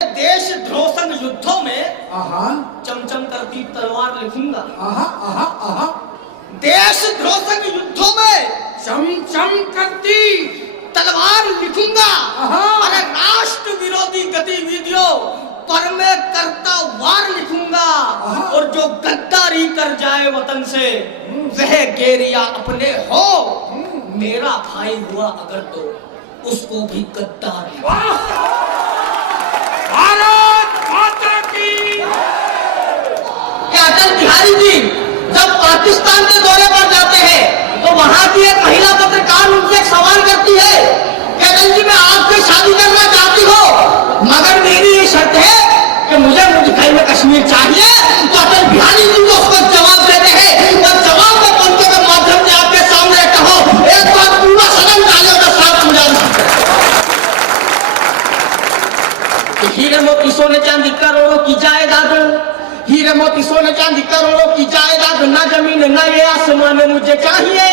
देशद्रोह संग युद्धों में चमचम करती तलवार लिखूंगा। देशद्रोह संग युद्धों में चमचम करती तलवार लिखूंगा। अरे राष्ट्र विरोधी गतिविधियों पर मैं करता वार लिखूंगा। और जो गद्दारी कर जाए वतन से वह गेरिया अपने हो। मेरा भाई हुआ अगर तो उसको भी गद्दार। भारत माता की। क्या अटल बिहारी जी जब पाकिस्तान के दौरे पर जाते हैं तो वहां की एक महिला पत्रकार उनसे एक सवाल करती है कि अटल जी मैं आपसे शादी करना चाहती हूँ मगर मेरी ये शर्त है कि मुझे मुझे में कश्मीर चाहिए। तो अटल बिहारी जी को उसको जवाब देते हैं और जवाब में पंचों के माध्यम से आपके सामने कहो एक बार पूरा सदन डाले का साफ समझा। हीरे मोती सोने चांदी करोड़ों की जायदाद, हीरे मोती सोने चांदी करोड़ों की जायदाद, ना जमीन ना ये आसमान मुझे चाहिए।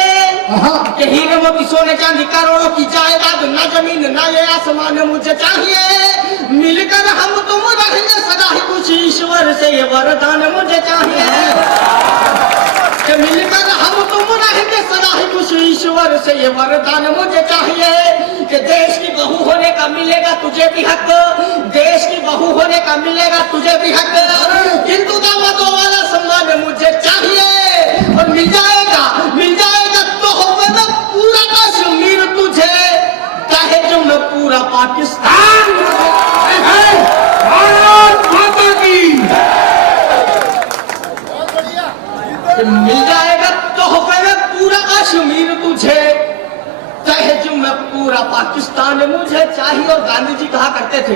कि हीरे मोती सोने चांदी करोड़ों की जायदाद, ना जमीन ना ये आसमान मुझे चाहिए। मिलकर हम तुम रहेंगे सदा ही कुछ ईश्वर से ये वरदान मुझे चाहिए। कि मिलकर हम तुम रहेंगे सदा ही कुछ ईश्वर से ये वरदान मुझे चाहिए। कि देश की बहू होने का मिलेगा तुझे भी हक, देश की बहू होने का मिलेगा तुझे भी हक। हिंदू दामादों वाला सम्मान मुझे चाहिए। और मिल जाएगा तो होगा पूरा कश्मीर तुझे, चाहे जो मैं पूरा पाकिस्तान। भारत माता की। मिल जाएगा तो होगा पूरा कश्मीर तुझे, चाहे जो मैं पूरा पाकिस्तान मुझे चाहिए। और गांधी जी कहा करते थे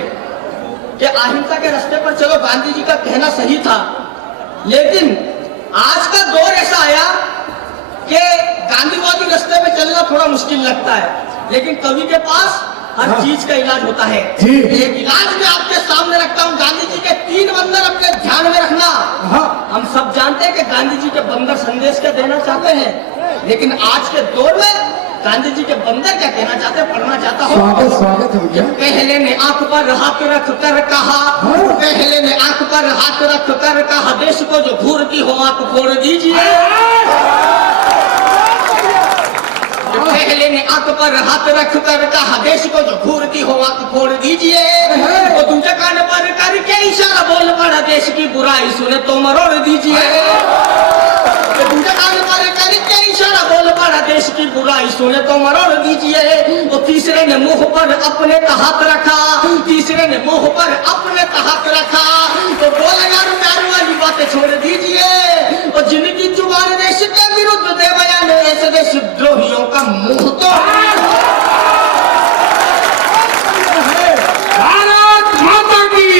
कि अहिंसा के रास्ते पर चलो। गांधी जी का कहना सही था, लेकिन आज का दौर ऐसा आया कि गांधीवादी रास्ते में चलना थोड़ा मुश्किल लगता है, लेकिन कवि के पास हर चीज का इलाज होता है। एक इलाज में आपके सामने रखता हूँ। गांधी जी के 3 बंदर अपने ध्यान में रखना। हम सब जानते हैं कि गांधी जी के बंदर संदेश क्या देना चाहते हैं, लेकिन आज के दौर में गांधी जी के बंदर क्या कहना चाहते हैं, पढ़ना चाहता हूँ। स्वागत है भैया। पहले ने आंख पर हाथ रख कर कहा, पहले ने आंख पर हाथ रख कर कहा, देश को जो घूरती हो आंख फोड़ दीजिए। पहले ने आंख पर हाथ रख कर कहा, देश को जो घूरती हो आंख फोड़ दीजिए। तो दूसरे कान पर करके इशारा बोल पड़ा, देश की बुराई सुने तो मरोड़ दीजिए। दूसरे कान पर करके इशारा बोल पड़ा, देश की बुराई सुने तो मरोड़ दीजिए। तो तीसरे ने मुंह पर अपने हाथ रखा, तीसरे ने मुंह पर अपने हाथ रखा। तो बोला यार प्यार वाली बातें छोड़ दीजिए। और जिनकी जुबान देश के विरुद्ध दे बयान, ऐसे देशद्रोहियों का मुंह तो भारत माता की।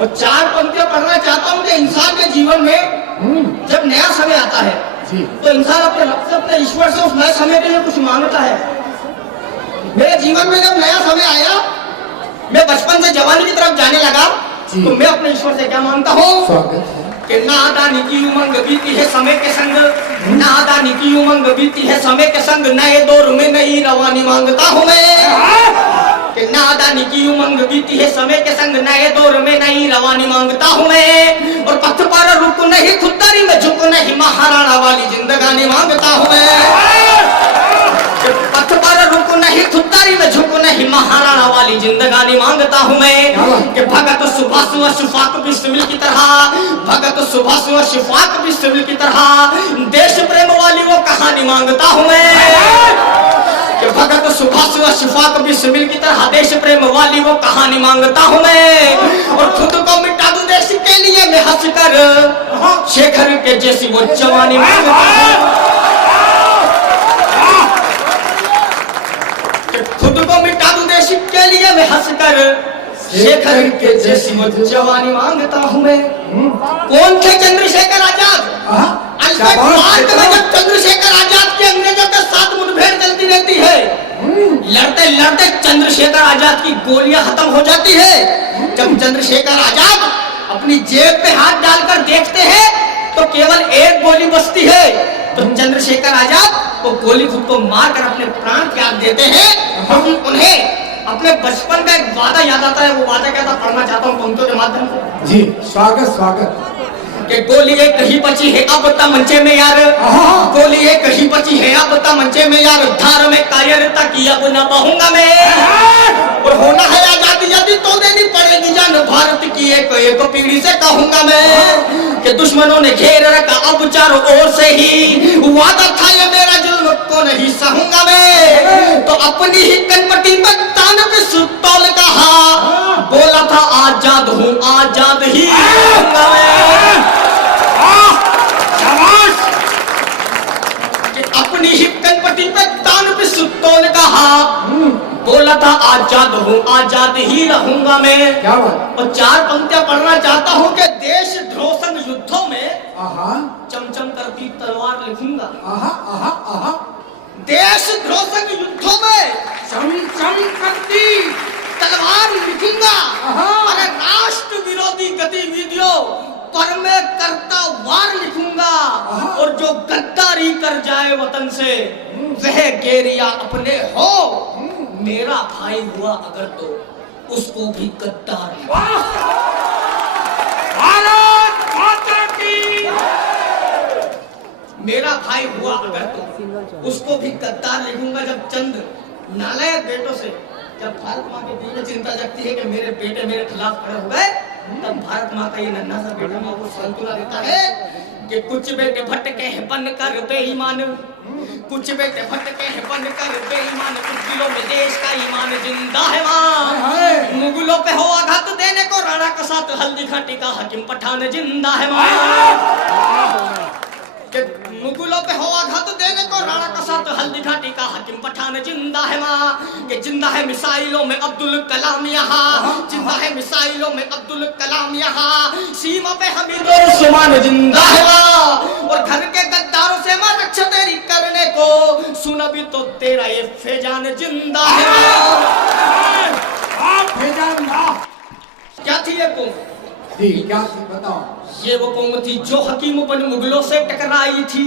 और 4 पंक्तियां पढ़ना चाहता हूँ कि इंसान के जीवन में जब नया समय आता है तो इंसान अपने रब से अपने ईश्वर से उस नए समय के लिए कुछ मांगता है। मेरे जीवन में जब नया समय आया, मैं बचपन से जवानी की तरफ जाने लगा, तो मैं अपने ईश्वर से क्या मांगता हूँ कि नादानी की उमंग बीती है समय के संग, नादानी की उमंग बीती है समय के संग, नए दौर में नई रवानी मांगता हूँ मैं। कि नादानी की उमंग बीती है समय के संग, नए दौर में नई रवानी मांगता हूँ मैं। और पथ पर रुक नहीं, खुददारी में झुक नहीं, महाराणा वाली जिंदगानी मांगता हूँ मैं। पथ पर रुक नहीं, खुददारी में झुक नहीं, महाराणा वाली जिंदगानी मांगता हूँ मैं। कि भगत सुभाष व शिफाक बिस्मिल की तरह, भगत सुभाष व शिफाक बिस्मिल की तरह, देश प्रेम वाली वो कहानी मांगता हूँ मैं। कि भगत सुभाष व शिफाक बिस्मिल की तरह, देश प्रेम वाली वो कहानी मांगता हूँ मैं। और खुद को मिटा दूं देश के लिए मैं हंस कर, शेखर के जैसी वो जवानी मांगता हूँ। खुद को मिटा दूं देश के लिए मैं हंस कर, शेखर के जैसी वो जवानी मांगता हूँ मैं। कौन थे चंद्रशेखर आजाद? अल्बर्ट में जब चंद्रशेखर आजाद की अंग्रेजों के साथ मुठभेड़ चलती रहती है, लड़ते लड़ते चंद्रशेखर आजाद की गोलियां खत्म हो जाती है। जब चंद्रशेखर आजाद अपनी जेब पे हाथ डालकर देखते हैं तो केवल एक गोली बचती है। तो चंद्रशेखर आजाद वो गोली खुद को मारकर अपने प्राण त्याग देते हैं, क्योंकि उन्हें अपने बचपन का एक वादा याद आता है। वो वादा क्या था? माध्यम से। जी स्वागत स्वागत। कि गोली एक ही बची है अब तमंचे में यार, गोली एक ही बची है अब तमंचे में यार, धार में कायरता की अब न बहूंगा मैं, और होना है आजादी यदि तो देनी पड़ेगी जान भारत की एक एक पीढ़ी से कहूंगा मैं, कि दुश्मनों ने घेर रखा अब चारों ओर से ही, वादा था ये मेरा जुल्म को नहीं सहूंगा मैं, तो अपनी ही कनपटी पर तान पे सुतौल कहा, बोला था आजाद हूँ आजाद ही रहूंगा मैं, अपनी ही कनपटी पे तान पे सुतौल कहा, बोला था आजाद हूँ आजाद ही रहूंगा मैं। क्या बात। और चार पंक्तियां पढ़ना चाहता हूँ कि देशद्रोह संग युद्धों में चमचम करती तलवार लिखूंगा, देशद्रोह संग युद्धों में चमचम करती तलवार लिखूंगा, अरे राष्ट्र विरोधी गतिविधियों पर मैं करता वार लिखूंगा, और जो गद्दारी कर जाए वतन से वह गेरिया अपने हो, मेरा भाई हुआ अगर तो उसको भी गद्दार भारत माता की, मेरा भाई हुआ अगर तो उसको भी गद्दार लिखूंगा। जब चंद नालायक बेटों से जब भारत माँ के दिल में चिंता जगती है कि मेरे बेटे मेरे खिलाफ खड़े हो गए, तब भारत माँ का ये नन्हा सा बेटा माँ को सांत्वना देता है कि कुछ बेटे भटके हैं बनकर बेईमान, कुछ बेटे भटके हैं बनकर बेईमान, कुछ दिलों में देश का ईमान जिंदा है माँ, मुगलों पे हो आघात देने को राणा का साथ हल्दी घाटी का हकीम पठान जिंदा है माँ, कि मुगलों पे हो आघात देने को राणा का साथ हल्दी घाटी का हकीम पठान जिंदा है माँ, कि जिंदा है मिसाइलों में अब्दुल कलाम यहाँ, जिंदा है मिसाइलों में अब्दुल कलाम यहाँ, सीमा पे हमीद और उस्मान जिंदा है माँ, और घर के गद्दारों से माँ रक्षा तेरी करने को सुन अभी तो तेरा ये फैजान जिंदा है माँ। क्या थी ये कौम? क्या थी बताओ। ये वो कौम थी जो हकीम बन मुगलों से टकराई थी,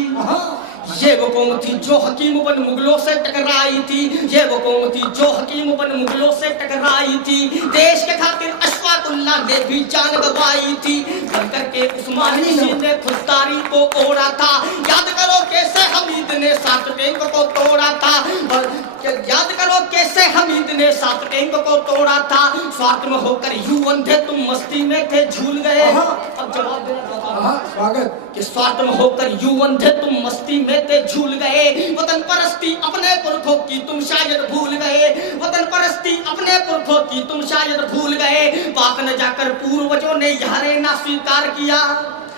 ये वो कौम थी जो हकीम बन मुगलों से टकराई थी, ये वो कौम थी जो हकीम बन मुगलों से टकराई थी, देश के खातिर अशफाकुल्लाह ने भी जान गंवाई थी, बनकर के उस्मानी ने खुददारी को ओढ़ा था, याद करो कैसे हमीद ने 7 टैंक को तोड़ा था, याद करो कैसे हमीद ने 7 टैंक को तोड़ा था, स्वार्थ में होकर यूं अंधे तुम मस्ती में थे झूल गए। अब जवाब देना चाहता हूं स्वागत। कि स्वार्थ में होकर यूं अंधे तुम मस्ती में थे झूल गए, वतन परस्ती अपने पुरखों की तुम शायद भूल गए, वतन परस्ती अपने पुरखों की तुम शायद भूल गए, पाक न जाकर पूर्वजों ने यह रहना स्वीकार किया,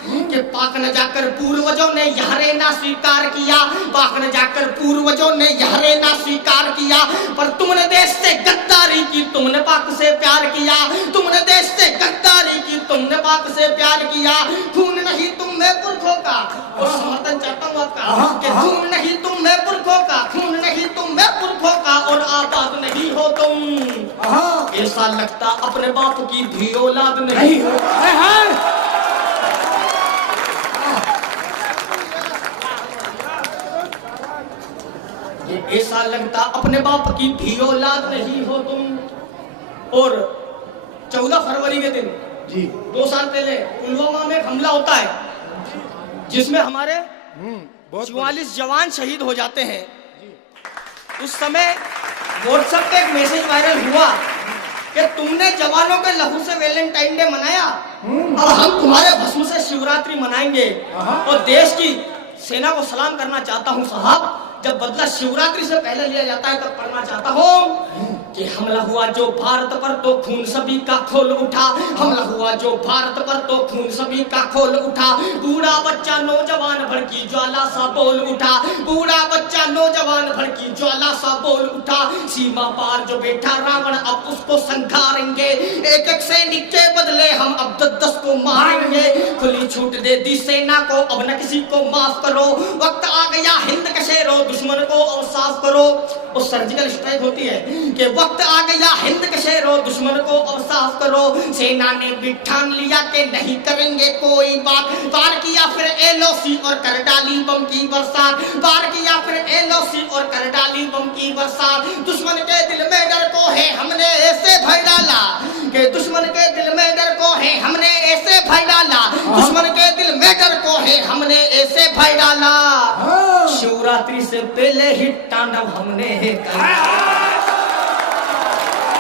कि पाक न जाकर पूर्वजों ने यह रहना स्वीकार किया, पाक न जाकर पूर्वजों ने यह रहना स्वीकार किया, पर तुमने देश से गद्दारी की तुमने पाक से प्यार किया, तुमने देश से गद्दारी की तुमने पाक से प्यार किया, खून नहीं तुम में पुरखों का, और समर्थन चाहता हूँ आपका, कि खून नहीं तुम में पुरखों का, खून नहीं तुम में पुरखों का, और आबाद नहीं हो तुम, ऐसा लगता अपने बाप की भी औलाद नहीं हो। ये ऐसा लगता अपने बाप की भी औलाद नहीं हो तुम। और 14 फरवरी के दिन जी 2 साल पहले पुलवामा में हमला होता है, जिसमें हमारे 44 जवान शहीद हो जाते हैं। उस समय व्हाट्सएप पे एक मैसेज वायरल हुआ कि तुमने जवानों के लहू से वैलेंटाइन डे मनाया, अब हम तुम्हारे भस्म से शिवरात्रि मनाएंगे। और देश की सेना को सलाम करना चाहता हूं साहब, जब बदला शिवरात्रि से पहले लिया जाता है तब पढ़ना चाहता हूं कि हमला हुआ जो भारत पर तो खून सभी का खोल उठा, हमला हुआ जो भारत पर तो खून सभी का खोल उठा, बूढ़ा बच्चा नौजवान भड़की ज्वाला सा बोल उठा, बूढ़ा बच्चा नौजवान भड़की ज्वाला सा बोल उठा, सीमा पार जो बैठा रावण अब उसको संघारेंगे, एक एक सैनिक के बदले हम अब 10 को मारेंगे, खुली छूट दे दी सेना को अब न किसी को माफ करो, वक्त आ गया हिंद के शेरों दुश्मन को और साफ करो। वो सर्जिकल स्ट्राइक होती है कि वक्त आ गया हिंद के शेरों दुश्मन को अब साफ करो, सेना ने भी ठान लिया कि नहीं करेंगे कोई बात, पार किया फिर एलओसी और कर डाली बम की बरसात, पार किया फिर एलओसी और कर डाली बम की बरसात, दुश्मन के दिल में डर को है हमने ऐसे भर डाला, कि दुश्मन के दिल में डर को है भाई डाला, दुश्मन के दिल में डर को है हमने ऐसे भाई डाला, हाँ। शिवरात्रि से पहले ही तांडव हमने है